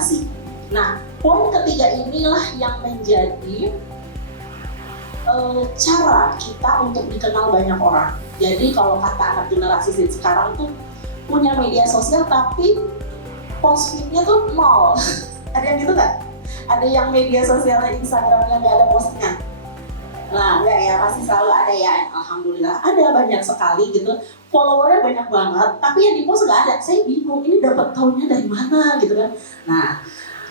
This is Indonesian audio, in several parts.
generasi. Nah, poin ketiga inilah yang menjadi cara kita untuk dikenal banyak orang. Jadi kalau kata anak generasi sekarang tuh punya media sosial tapi post feed-nya tuh nol. Ada yang gitu nggak? Ada yang media sosialnya Instagramnya nggak ada postingan? Nah, enggak ya, pasti selalu ada ya. Alhamdulillah, ada banyak sekali gitu. Followernya banyak banget, tapi yang di post nggak ada. Saya bingung, ini dapat tahunnya dari mana gitu kan. Nah,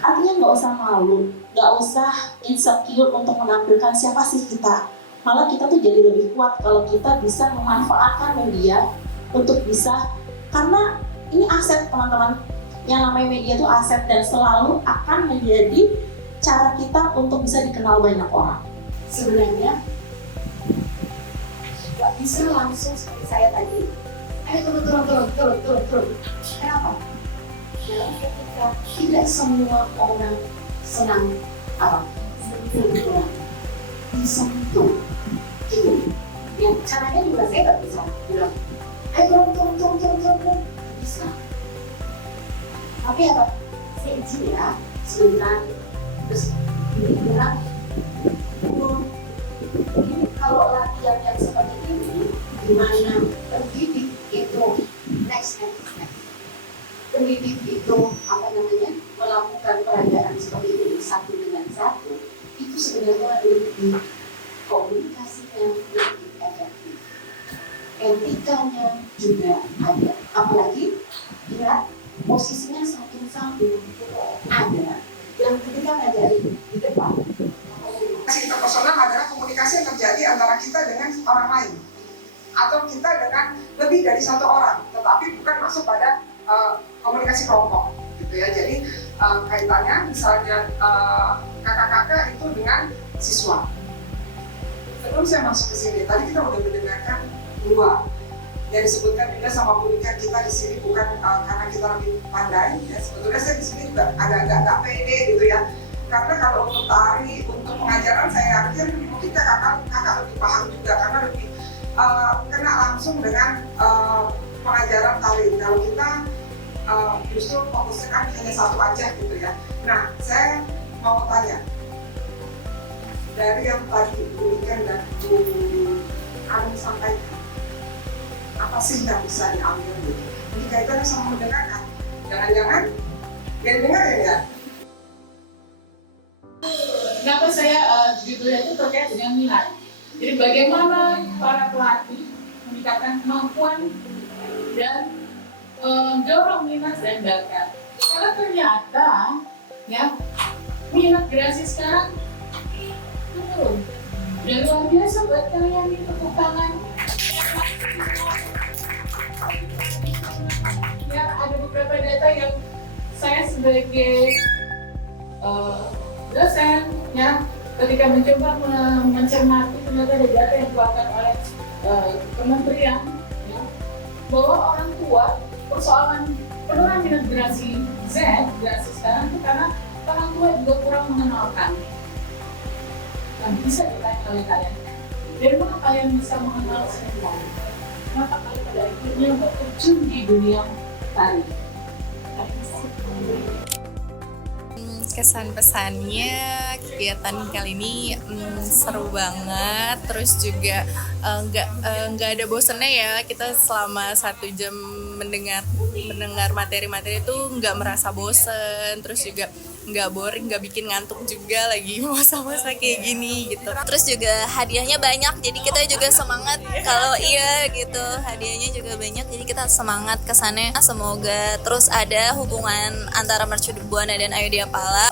artinya nggak usah malu, nggak usah insecure untuk menampilkan siapa sih kita. Malah kita tuh jadi lebih kuat kalau kita bisa memanfaatkan media untuk bisa, karena ini aset teman-teman. Yang namanya media itu aset dan selalu akan menjadi cara kita untuk bisa dikenal banyak orang. Sebenarnya nggak bisa langsung seperti saya tadi. Ayo turun. Kenapa? Karena ketika tidak semua orang senang apa? Senang disentuh. Gitu. Yang caranya juga saya nggak bisa bilang, ayo turun. Bisa. Tapi apa? Saya izin ya sebentar. Terus ini bilang, ini kalau latihan yang seperti ini, dimana pendidik itu next. Pendidik itu melakukan pelajaran seperti ini satu dengan satu, itu sebenarnya lebih komunikasinya lebih efektif, etikanya juga ada, apalagi ya posisinya samping ada yang ketika ngajari di depan. Komunikasi interpersonal adalah komunikasi yang terjadi antara kita dengan orang lain atau kita dengan lebih dari satu orang, tetapi bukan masuk pada komunikasi kelompok gitu ya. Jadi kaitannya misalnya kakak-kakak itu dengan siswa. Sebelum saya masuk ke sini, tadi kita udah mendengarkan dua yang disebutkan juga sama Bu Nika, kita di sini bukan karena kita lebih pandai ya. Sebetulnya saya di sini juga agak-agak nggak pede gitu ya. Karena kalau untuk tari, untuk pengajaran saya pikir mungkin kakak lebih paham juga karena lebih kena langsung dengan pengajaran tari. Kalau kita justru fokusnya kan hanya satu aja gitu ya. Nah, saya mau tanya dari yang tadi Bu Nika dan Bu Ani sampaikan, apa sih yang bisa diambil gitu? Ini kaitannya sama mendengarkan. Jangan-jangan yang dengar ya? Kenapa saya judulnya itu terkait dengan minat. Jadi bagaimana para pelatih meningkatkan kemampuan dan dorong minat dan bakat. Karena ternyata ya minat generasi sekarang turun. Dan luar biasa buat kalian di tepuk tangan. Ya ada beberapa data yang saya sebagai dosen ya ketika mencoba mencermati ternyata ada data yang dikeluarkan oleh kementerian ya, bahwa orang tua persoalan penurunan minat generasi sekarang itu karena orang tua juga kurang mengenalkan. Nah, bisa ditanya oleh kalian, dari mana kalian bisa mengenal semua? Kenapa kalian pada akhirnya terjun di dunia tari? Kesan pesannya kegiatan kali ini seru banget, terus juga nggak ada bosennya ya. Kita selama 1 jam mendengar materi-materi itu nggak merasa bosen, terus juga nggak boring, nggak bikin ngantuk juga lagi masa-masa kayak gini gitu. Terus juga hadiahnya banyak, jadi kita juga semangat. Kalau iya gitu, hadiahnya juga banyak, jadi kita semangat kesannya. Semoga terus ada hubungan antara Mercu Buana dan Ayu Diapala.